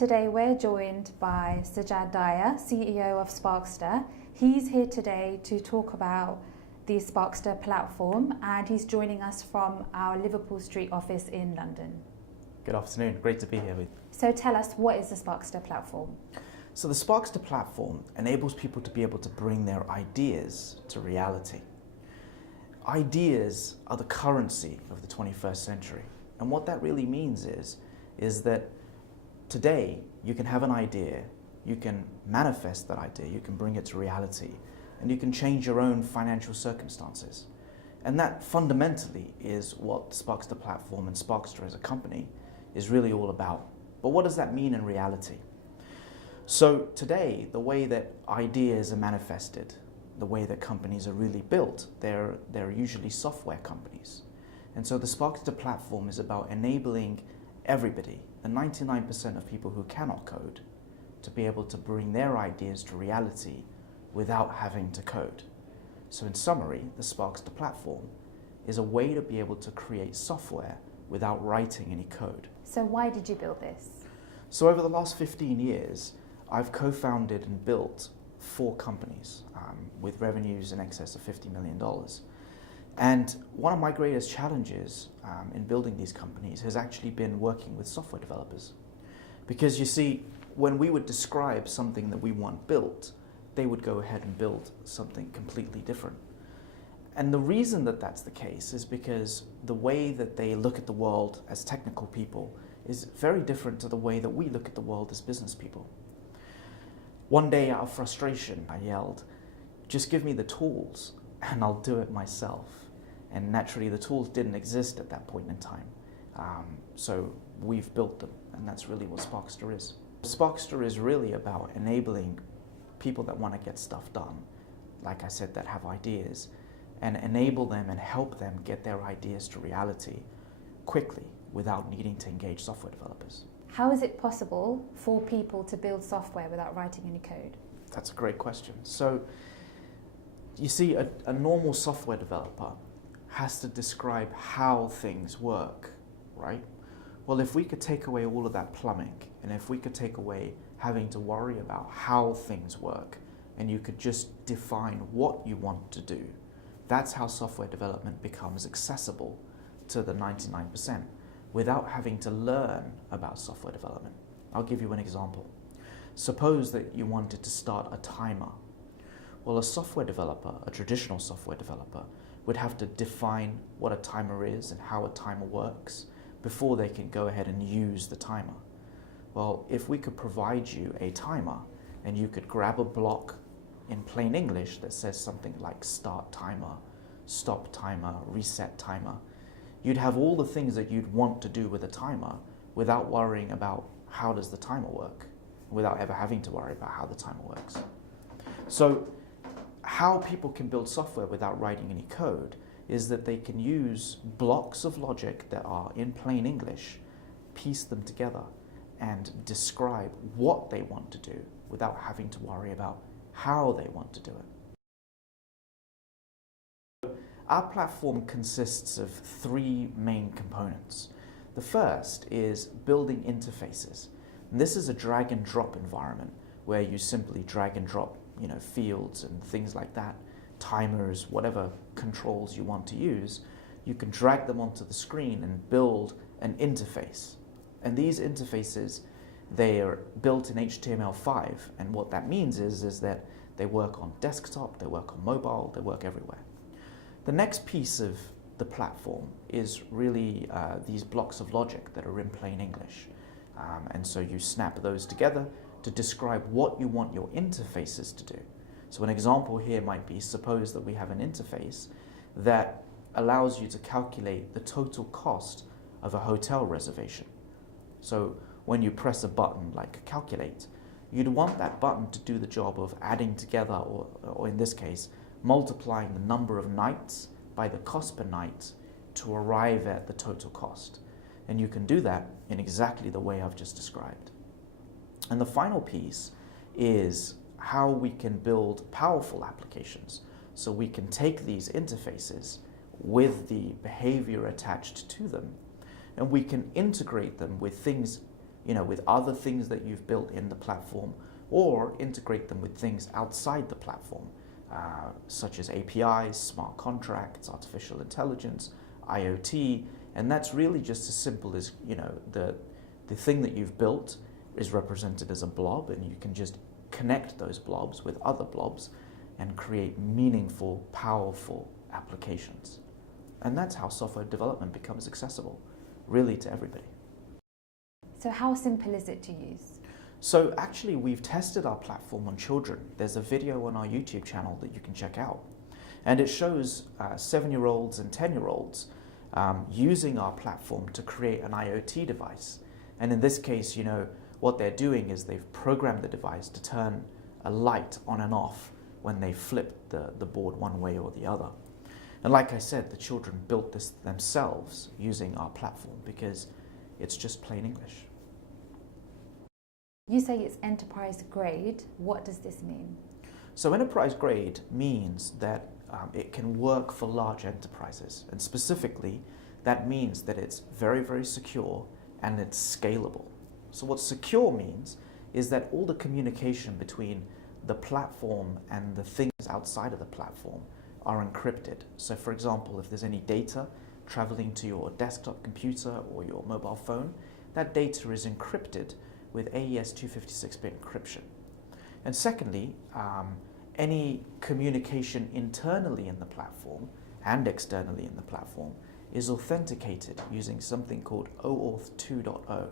Today we're joined by Sajjad Daya, CEO of Sparkster. He's here today to talk about the Sparkster platform, and he's joining us from our Liverpool Street office in London. Good afternoon, great to be here with you. So tell us, what is the Sparkster platform? So the Sparkster platform enables people to be able to bring their ideas to reality. Ideas are the currency of the 21st century. And what that really means is that today you can have an idea, you can manifest that idea, you can bring it to reality, and you can change your own financial circumstances. And that fundamentally is what the Sparkster platform and Sparkster as a company is really all about. But what does that mean in reality? So today, the way that ideas are manifested, the way that companies are really built, they're usually software companies. And so the Sparkster platform is about enabling everybody, the 99% of people who cannot code, to be able to bring their ideas to reality without having to code. So in summary, the Sparkster platform is a way to be able to create software without writing any code. So why did you build this? So over the last 15 years, I've co-founded and built 4 companies with revenues in excess of $50 million. And one of my greatest challenges in building these companies has actually been working with software developers. Because you see, when we would describe something that we want built, they would go ahead and build something completely different. And the reason that that's the case is because the way that they look at the world as technical people is very different to the way that we look at the world as business people. One day, out of frustration, I yelled, "Just give me the tools and I'll do it myself." And naturally, the tools didn't exist at that point in time. So we've built them, and that's really what Sparkster is. Sparkster is really about enabling people that want to get stuff done, like I said, that have ideas, and enable them and help them get their ideas to reality quickly without needing to engage software developers. How is it possible for people to build software without writing any code? That's a great question. So you see, a normal software developer has to describe how things work, right? Well, if we could take away all of that plumbing, and if we could take away having to worry about how things work, and you could just define what you want to do, that's how software development becomes accessible to the 99% without having to learn about software development. I'll give you an example. Suppose that you wanted to start a timer. Well, a software developer, a traditional software developer, would have to define what a timer is and how a timer works before they can go ahead and use the timer. Well, if we could provide you a timer and you could grab a block in plain English that says something like start timer, stop timer, reset timer, you'd have all the things that you'd want to do with a timer without worrying about how does the timer work, without ever having to worry about how the timer works. So how people can build software without writing any code is that they can use blocks of logic that are in plain English, piece them together, and describe what they want to do without having to worry about how they want to do it. Our platform consists of 3 main components. The first is building interfaces. And this is a drag and drop environment where you simply drag and drop fields and things like that, timers, whatever controls you want to use, you can drag them onto the screen and build an interface. And these interfaces, they are built in HTML5, and what that means is that they work on desktop, they work on mobile, they work everywhere. The next piece of the platform is really these blocks of logic that are in plain English. And so you snap those together to describe what you want your interfaces to do. So an example here might be, suppose that we have an interface that allows you to calculate the total cost of a hotel reservation. So when you press a button like calculate, you'd want that button to do the job of adding together, or in this case, multiplying the number of nights by the cost per night to arrive at the total cost. And you can do that in exactly the way I've just described. And the final piece is how we can build powerful applications. So we can take these interfaces with the behavior attached to them, and we can integrate them with things with other things that you've built in the platform, or integrate them with things outside the platform, such as APIs, smart contracts, artificial intelligence, IoT, and that's really just as simple as, the thing that you've built is represented as a blob, and you can just connect those blobs with other blobs and create meaningful, powerful applications. And that's how software development becomes accessible, really, to everybody. So how simple is it to use? So actually, we've tested our platform on children. There's a video on our YouTube channel that you can check out. And it shows 7-year-olds and 10-year-olds using our platform to create an IoT device. And in this case, what they're doing is they've programmed the device to turn a light on and off when they flip the board one way or the other. And like I said, the children built this themselves using our platform because it's just plain English. You say it's enterprise grade. What does this mean? So enterprise grade means that it can work for large enterprises. And specifically, that means that it's very, very secure and it's scalable. So what secure means is that all the communication between the platform and the things outside of the platform are encrypted. So for example, if there's any data traveling to your desktop computer or your mobile phone, that data is encrypted with AES 256-bit encryption. And secondly, any communication internally in the platform and externally in the platform is authenticated using something called OAuth 2.0.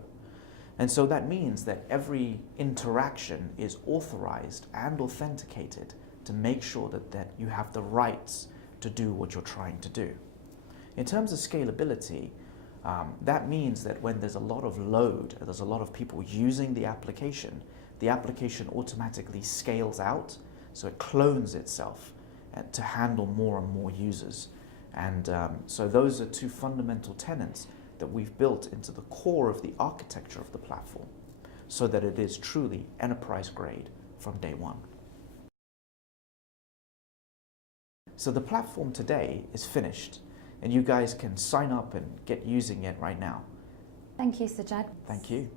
And so that means that every interaction is authorized and authenticated to make sure that you have the rights to do what you're trying to do. In terms of scalability, that means that when there's a lot of load, there's a lot of people using the application automatically scales out, so it clones itself to handle more and more users. And so those are two fundamental tenets that we've built into the core of the architecture of the platform so that it is truly enterprise grade from day one. So the platform today is finished, and you guys can sign up and get using it right now. Thank you, Sajjad. Thank you.